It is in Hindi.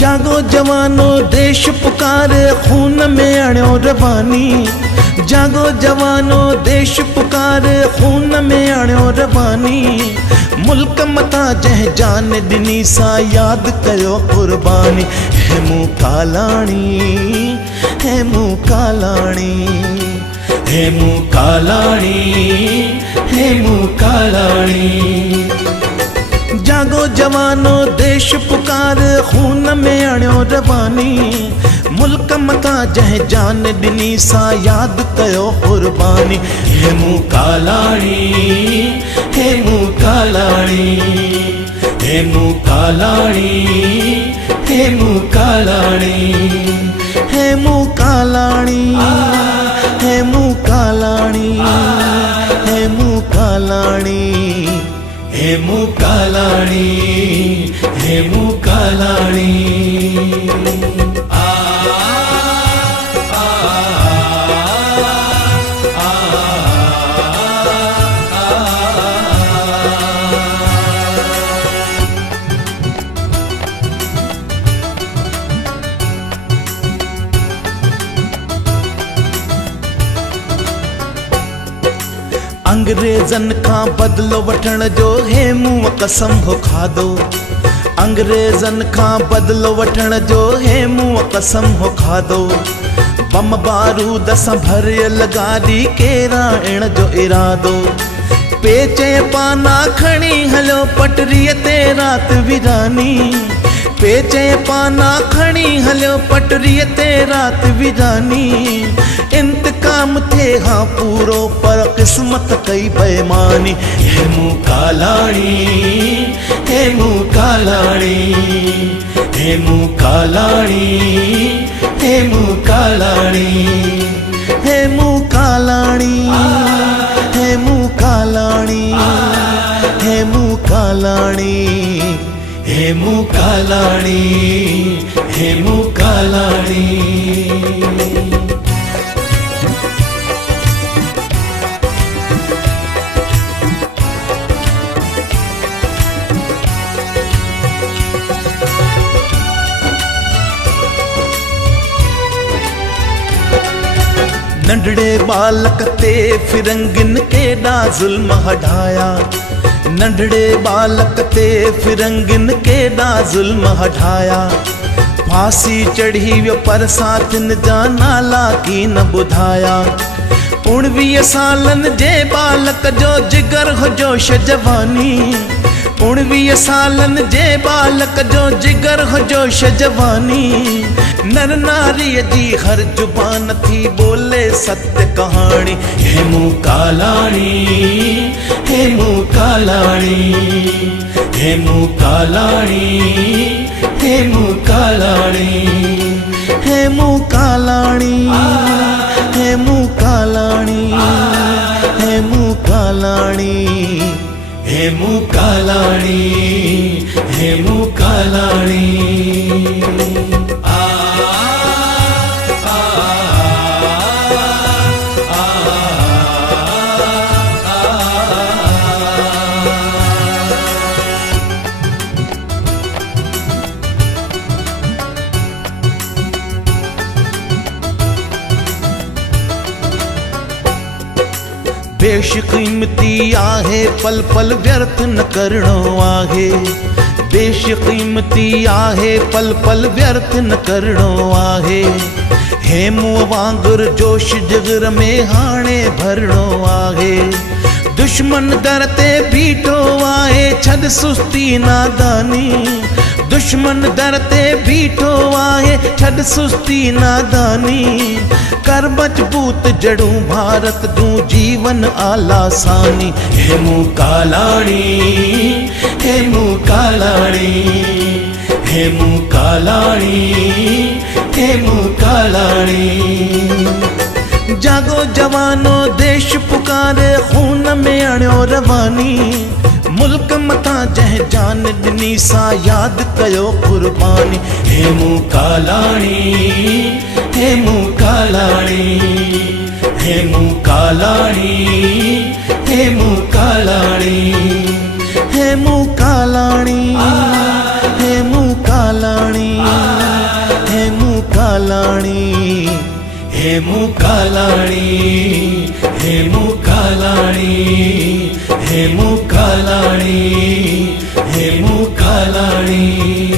जागो जवानो देश पुकारे खून में अणियो रवानी। जागो जवानो देश पुकारे खून में अणियो रवानी। मुल्क मता जह जान दिनी सा याद कयो कुर्बानी। हेमू कालाणी हेमू कालाणी हेमू कालाणी हेमू कालाणी। जागो जवानो देश पुकार खून में अणियो रवानी। मुल्क मता जह जान दिनी सा याद कयो कुर्बानी। हेमू कालाणी हेमू कालाणी हेमू कालाणी हेमू कालाणी हेमू कालाणी हेमू कालाणी हेमू कालाणी हेमू कालाणी हेमू कालाणी। अंग्रेजन का बदलो वठण जो हेमू कसम हो खादो। अंग्रेजन का बदलो वठण जो हेमू कसम हो खादो। बम बारूद सां भरियल गाॾी केरा इण जो इरादो। पेचे पाना खणी हलो पटरीअ ते रात विरानी। पेचे पाना खणी हलो पटरीअ ते रात विरानी। इंतकाम थे हाँ पूरो पर किस्मत कई बेमानी। हेमू कालाणी हेमू कालाणी हेमू कालाणी हेमू कालाणी हेमू कालाणी हेमू कालाणी हेमू कालाणी हेमू कालाणी हेमू कालाणी। नंढड़े बालक ते फिरंगिन केॾा ज़ुल्म हटाया। नंढड़े बालक ते फिरंगिन केॾा ज़ुल्म हटाया। फांसी चढ़ी वियो पर साथिन जा नाला की न ॿुधाया। 19 सालन जे बालक जो जिगर हो जोश जवानी। 19 सालन जे बालक जो जिगर हो जोश जवानी। नर नारीअ जी हर जुबान थी बोले सत्य कहानी। हेमू कालाणी हेमू कालाणी हेमू कालाणी हेमू कालाणी हेमू कालाणी हेमू कालाणी हेमू कालाणी हेमू कालाणी हेमू कालाणी। बेशकीमती आहे पल पल व्यर्थ न करणो आहे। बेशकीमती आहे पल पल व्यर्थ न करणो आहे। हेमू वांगुर जोश जिगर में हाणे भरणो आहे। दुश्मन दर ते बीठो आहे छॾ सुस्ती नादानी। दुश्मन दर ते बीठो आहे छॾ सुस्ती नादानी। कर मजबूत जड़ूं भारत दूं जीवन आलासानी। हेमू कालाणी हेमू कालाणी हेमू कालाणी हेमू कालाणी। जागो जवानो देश पुकारे खून में अणियो रवानी। मुल्क मता जह जान दिनी सा याद कयो कुर्बानी। हेमू कालाणी हेमू कालाणी हेमू कालाणी हेमू कालाणी हेमू कालाणी हेमू कालाणी। हेमू कालाणी, हेमू कालाणी, हेमू कालाणी, हेमू कालाणी।